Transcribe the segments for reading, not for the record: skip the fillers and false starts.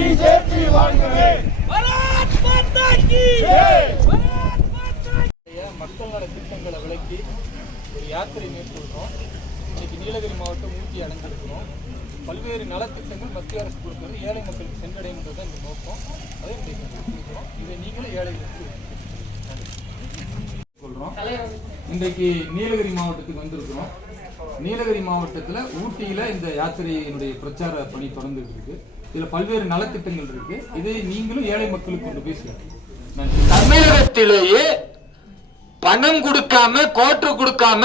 BJP வாழ்கவே. மக்கள் நல திட்டங்களை விளக்கி ஒரு யாத்திரை மேற்கொள்கிறோம். இன்னைக்கு நீலகிரி மாவட்டம் ஊட்டி அடைஞ்சிருக்கிறோம். பல்வேறு நலத்திட்டங்கள் மத்திய அரசு கொடுக்கிறது ஏழை மக்களுக்கு சென்றடைகின்றது தான் இந்த நோக்கம். அதை கொடுக்குறோம். இதை நீங்களும் ஏழைகளுக்கு சொல்றோம். இன்றைக்கு நீலகிரி மாவட்டத்துக்கு வந்திருக்கிறோம். நீலகிரி மாவட்டத்தில் ஊட்டியில இந்த யாத்திரையினுடைய பிரச்சார பணி தொடர்ந்துட்டு இருக்கு. இதுல பல்வேறு நலத்திட்டங்கள் இருக்கு. இதை நீங்களும் ஏழை மக்களுக்கு கொண்டு போய் சேரும். தமிழகத்திலேயே பணம் கொடுக்காம கோட்டு கொடுக்காம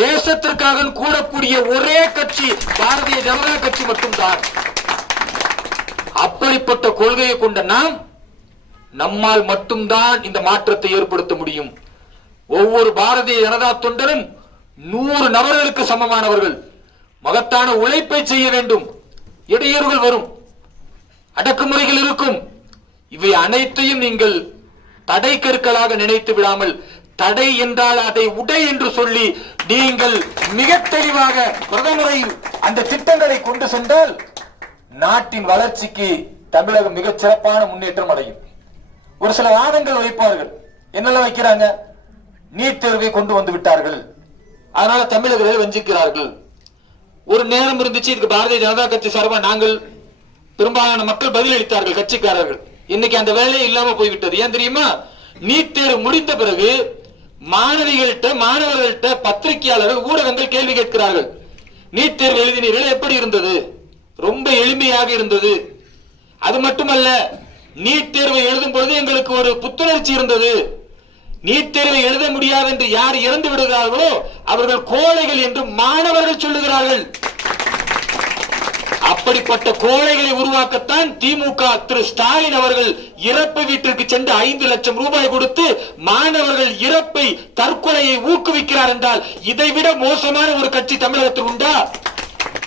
தேசத்திற்காக கூடக்கூடிய ஒரே கட்சி பாரதிய ஜனதா கட்சி மட்டும்தான். அப்படிப்பட்ட கொள்கையை கொண்ட நாம் நம்மால் மட்டும்தான் இந்த மாற்றத்தை ஏற்படுத்த முடியும். ஒவ்வொரு பாரதிய ஜனதா தொண்டரும் 100 நபர்களுக்கு சமமானவர்கள். மகத்தான உழைப்பை செய்ய வேண்டும். இடையூறுகள் வரும், அடக்குமுறைகள் இருக்கும். இவை அனைத்தையும் நீங்கள் தடை கற்களாக நினைத்து விடாமல் தடை என்றால் அதை உடை என்று சொல்லி நீங்கள் மிக தெளிவாக பிரதமரை அந்த திட்டங்களை கொண்டு சென்றால் நாட்டின் வளர்ச்சிக்கு தமிழகம் மிகச் சிறப்பான முன்னேற்றம் அடையும். ஒரு சில வாதங்கள் வைப்பார்கள். என்னெல்லாம் வைக்கிறாங்க? நீட் தேர்வை கொண்டு வந்து விட்டார்கள், அதனால தமிழர்களை வஞ்சிக்கிறார்கள். ஒரு நேரம் இருந்துச்சு, இதுக்கு பாரதிய ஜனதா கட்சி சார்பாக நாங்கள் பெரும்பாலான மக்கள் பதிலளித்தார்கள், கட்சிக்காரர்கள். இன்னைக்கு அந்த வேலையே இல்லாம போய்விட்டது. ஏன் தெரியுமா? நீட் தேர்வு முடிந்த பிறகு மாணவர்கள்ட்ட பத்திரிகையாளர்கள் ஊடகங்கள் கேள்வி கேட்கிறார்கள். நீட் தேர்வு எழுதினீர்கள், எப்படி இருந்தது? ரொம்ப எளிமையாக இருந்தது. அது மட்டுமல்ல, நீட் தேர்வை எழுதும் பொழுது எங்களுக்கு ஒரு புத்துணர்ச்சி இருந்தது. நீட் தேர்வை எழுத முடியாது என்று யார் இறந்து விடுகிறார்களோ அவர்கள் கோழைகள் என்று மாணவர்கள் சொல்லுகிறார்கள். அப்படிப்பட்ட கோழைகளை உருவாக்கத்தான் திமுக திரு ஸ்டாலின் அவர்கள் இறப்பு வீட்டிற்கு சென்று 5 லட்சம் ரூபாய் கொடுத்து மாணவர்கள் இறப்பை தற்கொலையை ஊக்குவிக்கிறார் என்றால் இதைவிட மோசமான ஒரு கட்சி தமிழகத்தில் உண்டா?